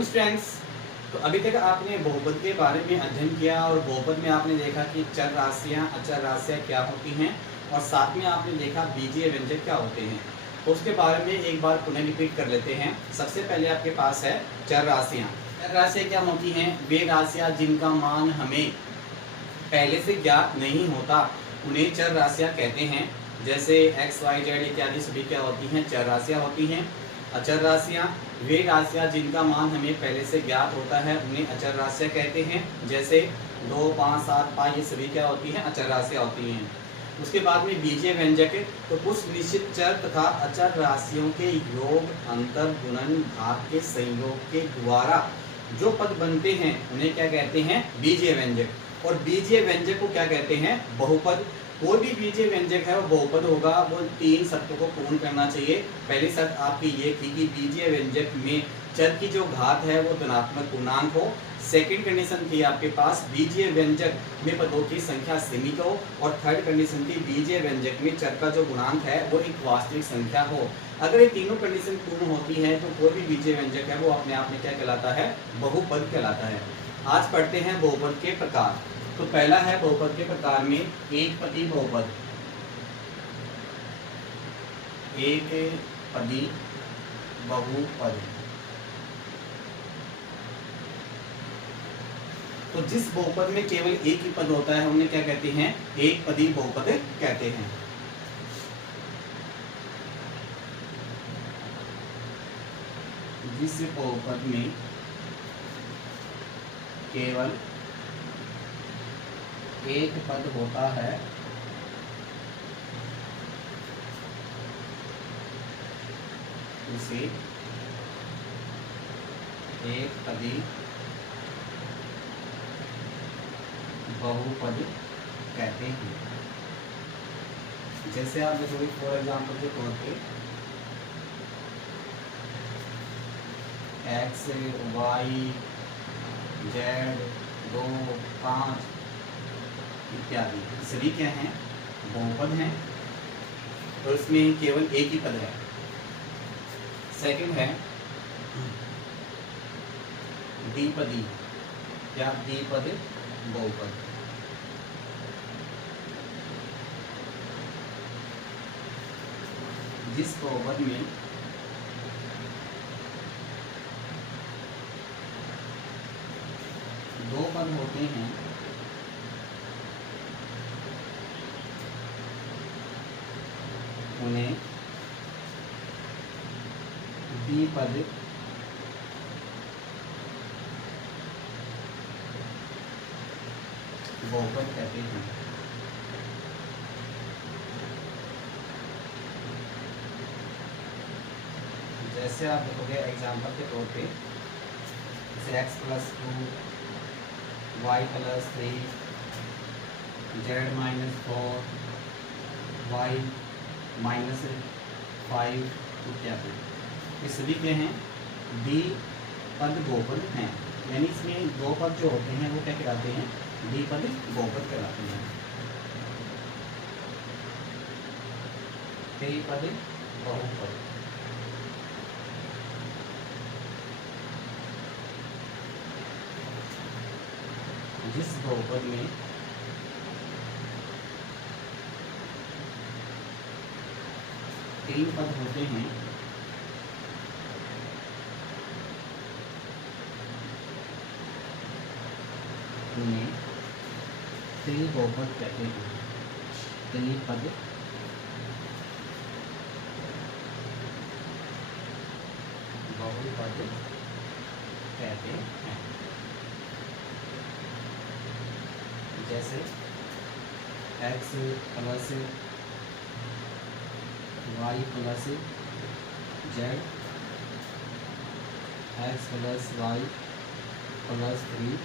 Morning students. तो अभी तक आपने बहुपद के बारे में अध्ययन किया और बहुपद में आपने देखा कि चर राशियाँ अचर राशियाँ क्या होती हैं और साथ में आपने देखा बीजीय व्यंजक क्या होते हैं। तो उसके बारे में एक बार पुनः रिपीट कर लेते हैं। सबसे पहले आपके पास है चर राशियाँ। चर राशियाँ क्या होती हैं? वे राशियाँ जिनका मान हमें पहले से ज्ञात नहीं होता उन्हें चर राशियाँ कहते हैं। जैसे एक्स वाई जेड इत्यादि सभी क्या होती हैं? चर राशियाँ होती हैं। अचर राशियाँ वे राशियाँ जिनका मान हमें पहले से ज्ञात होता है उन्हें अचर राशियाँ कहते हैं। जैसे 2, 5, 7, 5 ये सभी क्या होती हैं? अचर राशियाँ होती हैं। उसके बाद में बीजीय व्यंजक, तो कुछ निश्चित चर तथा अचर राशियों के योग, अंतर, गुणन, भाग के संयोग के द्वारा जो पद बनते हैं उन्हें क्या कहते हैं? बीजीय व्यंजक। और बीजीय व्यंजक को क्या कहते हैं? बहुपद। कोई भी बीजीय व्यंजक है वो बहुपद होगा, वो 3 शर्तों को पूर्ण करना चाहिए। पहली शर्त आपकी ये थी कि बीजीय व्यंजक में चर की जो घात है वो धनात्मक पूर्णांक हो। सेकंड कंडीशन थी आपके पास बीजीय व्यंजक में पदों की संख्या सीमित हो। और थर्ड कंडीशन थी बीजीय व्यंजक में चर का जो गुणांक है वो एक वास्तविक संख्या हो। अगर ये तीनों कंडीशन पूर्ण होती है तो कोई भी बीजीय व्यंजक है वो अपने आप में क्या कहलाता है? बहुपद कहलाता है। आज पढ़ते हैं बहुपद के प्रकार। तो पहला है बहुपद के प्रकार में एक पदी बहुपद। एक पदी बहुपद। तो जिस बहुपद में केवल एक ही पद होता है उन्हें क्या कहते हैं? एक पदी बहुपद कहते हैं। जिस बहुपद में केवल एक पद होता है उसे एक पदी बहुपद कहते हैं। जैसे आप देखोगे फॉर एग्जाम्पल के तौर पे एक्स वाई जेड 2, 5 इत्यादि सभी क्या हैं? बहुपद हैं। तो इसमें केवल एक ही पद है। सेकंड है द्विपदी या द्विपद बहुपद। जिस बहुपद में दो पद होते हैं उन्हें द्विपद बहुपद कहते हैं। जैसे आप देखोगे एग्जाम्पल के तौर पे जैसे x+2 y+3 z-4 y-5 इत्यादि ये सभी क्या हैं? द्विपद बहुपद हैं। यानी इसमें दो पद जो होते हैं वो क्या कहलाते हैं? द्विपद बहुपद कहलाते हैं। द्विपद बहुपद। जिस बहुपद में तीन पद होते हैं उन्हें त्रिबहुपद कहते हैं। त्रिपद बहुपद कहते हैं। जैसे x + y + z, x + y + 3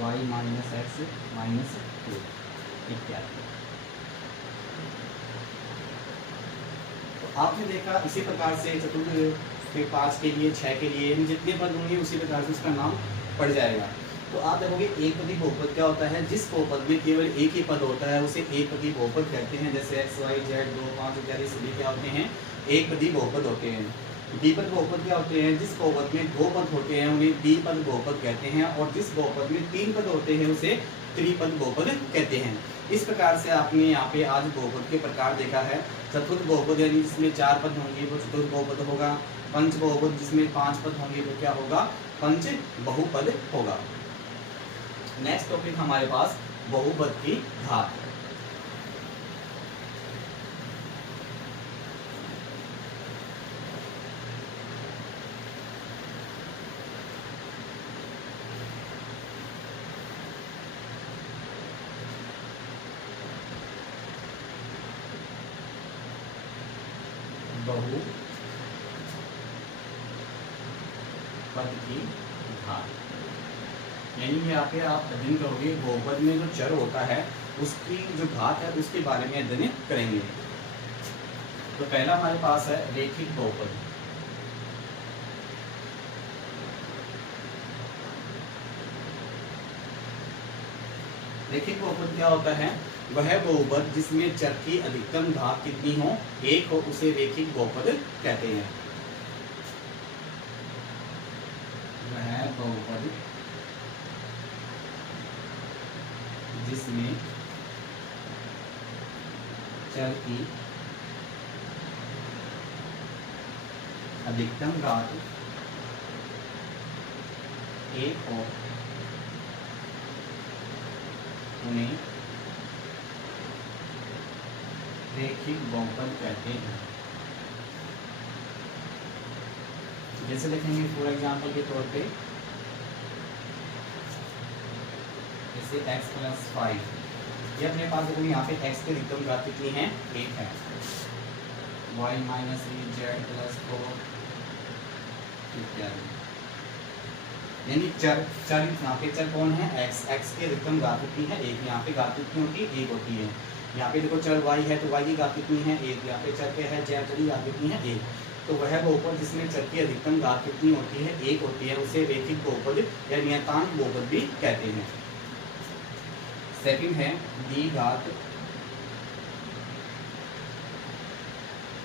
y - x - 2 इत्यादि। तो आपने देखा इसी प्रकार से चतुर्थ के 5 के लिए 6 के लिए जितने पद होंगे उसी प्रकार से उसका नाम पड़ जाएगा। तो आप देखोगे एक पदी बहुपद क्या होता है? जिस बहुपद में केवल एक ही पद होता है उसे एक पदी बहुपद कहते हैं। जैसे x y z 2 5 इत्यादि सभी क्या होते हैं? एक पदी बहुपद होते हैं। द्विपद बहुपद क्या होते हैं? जिस बहुपद में दो पद होते हैं उन्हें द्विपद बहुपद कहते हैं, और जिस बहुपद में तीन पद होते हैं उसे त्रिपद बहुपद कहते हैं। इस प्रकार से आपने यहाँ पे आज बहुपद के प्रकार देखा है। चतुर्थ बहुपद यानी जिसमें चार पद होंगे वो चतुर्थ बहुपद होगा। पंच बहुपद जिसमें पांच पद होंगे वो क्या होगा? पंच बहुपद होगा। नेक्स्ट टॉपिक हमारे पास बहुपद की घात। बहुपद की घात यानी यहाँ पे आप अध्ययन करोगे बहुपद में जो चर होता है उसकी जो घात है उसके बारे में अध्ययन करेंगे। तो पहला हमारे पास है रेखिक बहुपद। रेखिक बहुपद क्या होता है? वह बहुपद जिसमें चर की अधिकतम घात कितनी हो? एक हो, उसे रेखिक बहुपद कहते हैं। वह बहुपद जिसमें चर की अधिकतम घात एक हो, उन्हें रेखिक बहुपद कहते हैं। जैसे देखेंगे फॉर एग्जांपल के तौर पे, जैसे x + 5, ये अपने पास देखो यहाँ पे x की अधिकतम घात कितनी है? 1 है। y - 3 z + 4 इत्यादि। यानी चर यहाँ पे चर कौन है? x की अधिकतम घात कितनी है? 1। यहाँ पे घात कितनी होती है? 1 होती है। यहाँ पे देखो चर y है तो y की घात कितनी है? 1। यहाँ पे चर क्या है? z की घात कितनी है? 1। तो वह बहुपद जिसमें चर की अधिकतम घात कितनी होती है? 1 होती है, उसे रेखिक बहुपद या नियतांक बहुपद भी कहते हैं। सेकंड है द्विघात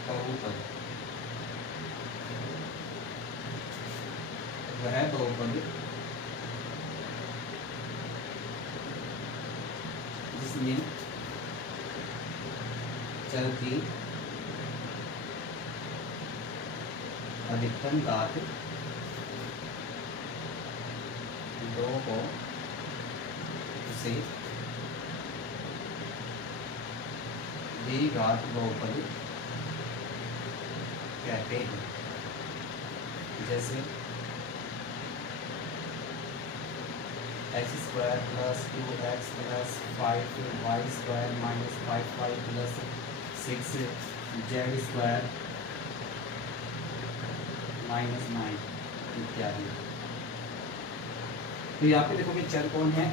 बहुपद। वह बहुपद जिसमें चर की अधिकतम घात 2 हो, उसे द्विघात बहुपद कहते हैं। जैसे x² + 2x + 5y² - 5y + 6z² - 9 इत्यादि। तो यहाँ पे देखो कि चर कौन है?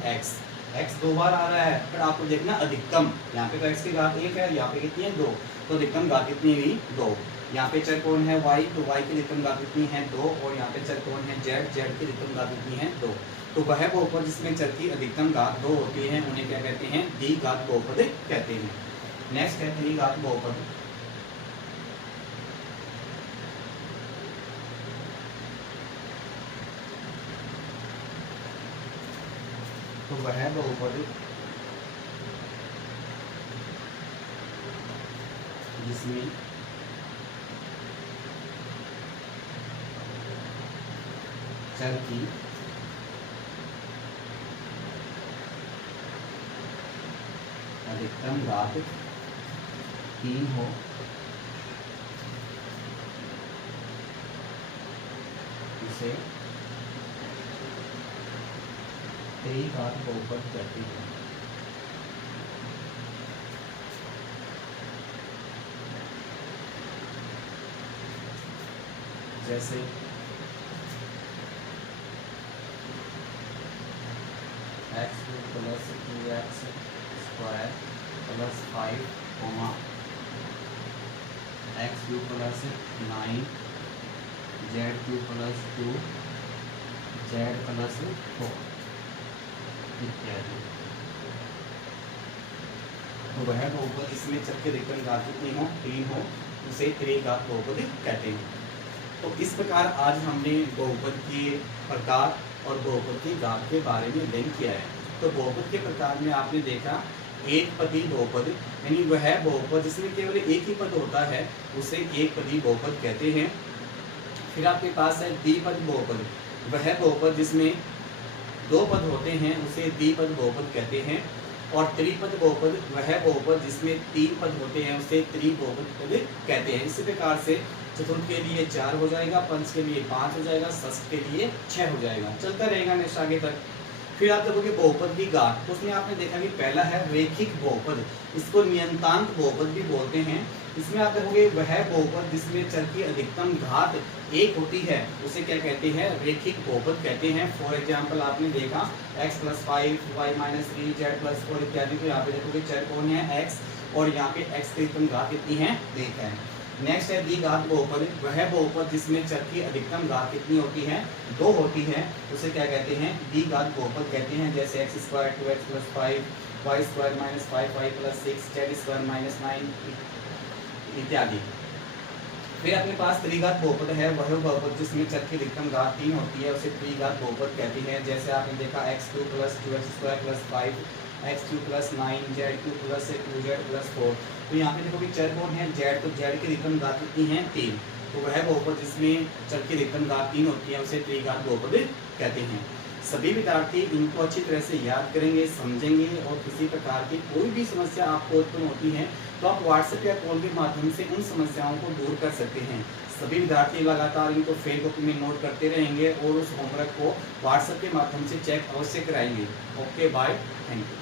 x दो बार आ रहा है, पर आपको देखना अधिकतम। यहाँ पे तो x की घात 1 है, यहाँ पे कितनी है? 2। तो अधिकतम घात कितनी हुई? 2। यहाँ पे चर कौन है? y, तो y की अधिकतम घात कितनी है? 2। और यहाँ पे चर कौन है? z की अधिकतम घात कितनी है? 2। तो वह बहुपद जिसमें चर की अधिकतम घात 2 होती है उन्हें क्या कहते हैं? द्विघात बहुपद कहते हैं। नेक्स्ट है त्रिघात बहुपद। तो वह बहुपद जिसमें चर की अधिकतम घात 3 हो, इसे त्रिघात बहुपद कहते हैं। जैसे x³ + 2x² + 5, x³ + 9 z³ + 2 z + 4 इत्यादि। तो वह बहुपद इसमें चर की अधिकतम घात कितनी हो? 3 हो, उसे त्रिघात बहुपद कहते हैं। तो इस प्रकार आज हमने बहुपद के प्रकार और बहुपद की घात के बारे में अध्ययन किया है। तो बहुपद के प्रकार में आपने देखा एक पदी बहुपद, यानी वह बहुपद जिसमें केवल एक ही पद होता है उसे एक पदी बहुपद कहते हैं। फिर आपके पास है द्विपद बहुपद, वह बहुपद जिसमें दो पद होते हैं उसे द्विपद बहुपद कहते हैं। और त्रिपद बहुपद, वह बहुपद जिसमें तीन पद होते हैं उसे त्रिबहुपद कहते हैं। इसी प्रकार से चतुर्थ के लिए 4 हो जाएगा, पंच के लिए 5 हो जाएगा, षष्ठ के लिए 6 हो जाएगा, चलता रहेगा नेक्स्ट आगे तक। फिर आप देखोगे बहुपद की घात, तो उसमें आपने देखा कि पहला है रेखिक बहुपद, इसको नियतांक बहुपद भी बोलते हैं। इसमें आप देखोगे वह बहुपद जिसमें चर की अधिकतम घात 1 होती है उसे क्या कहते हैं, रेखिक बहुपद कहते हैं। फॉर एग्जाम्पल आपने देखा x + 5 y - 3 z + 4 इत्यादि। तो यहाँ पे देखोगे चर कौन है, x, और यहाँ पे x की अधिकतम घात कितनी है, 1 है। नेक्स्ट है द्विघात बहुपद, वह बहुपद जिसमें चर की अधिकतम घात कितनी होती है, 2 होती है, उसे क्या कहते हैं, द्विघात बहुपद कहते हैं। जैसे x² 2x + 5 y² - 5 y + 6 z² - 9 इत्यादि। फिर अपने पास त्रिघात बहुपद है, वह बहुपद जिसमें चर की अधिकतम घात 3 होती है उसे त्रिघात बहुपद कहते हैं। जैसे आपने देखा x2 + 2x² + 5 x3 + 9 z3 + 2z + 4। तो यहाँ पे देखो कि चर कौन है, z, तो z की अधिकतम घात कितनी है, 3। तो वह बहुपद जिसमें चर की अधिकतम घात 3 होती है उसे त्रिघात बहुपद कहते हैं। सभी विद्यार्थी इनको अच्छी तरह से याद करेंगे, समझेंगे, और किसी प्रकार की कोई भी समस्या आपको उत्पन्न होती है तो आप व्हाट्सएप या कॉल के माध्यम से उन समस्याओं को दूर कर सकते हैं। सभी विद्यार्थी लगातार इनको फेल कॉपी में नोट करते रहेंगे और उस होमवर्क को व्हाट्सएप के माध्यम से चेक अवश्य कराएंगे। Okay, bye, thank you.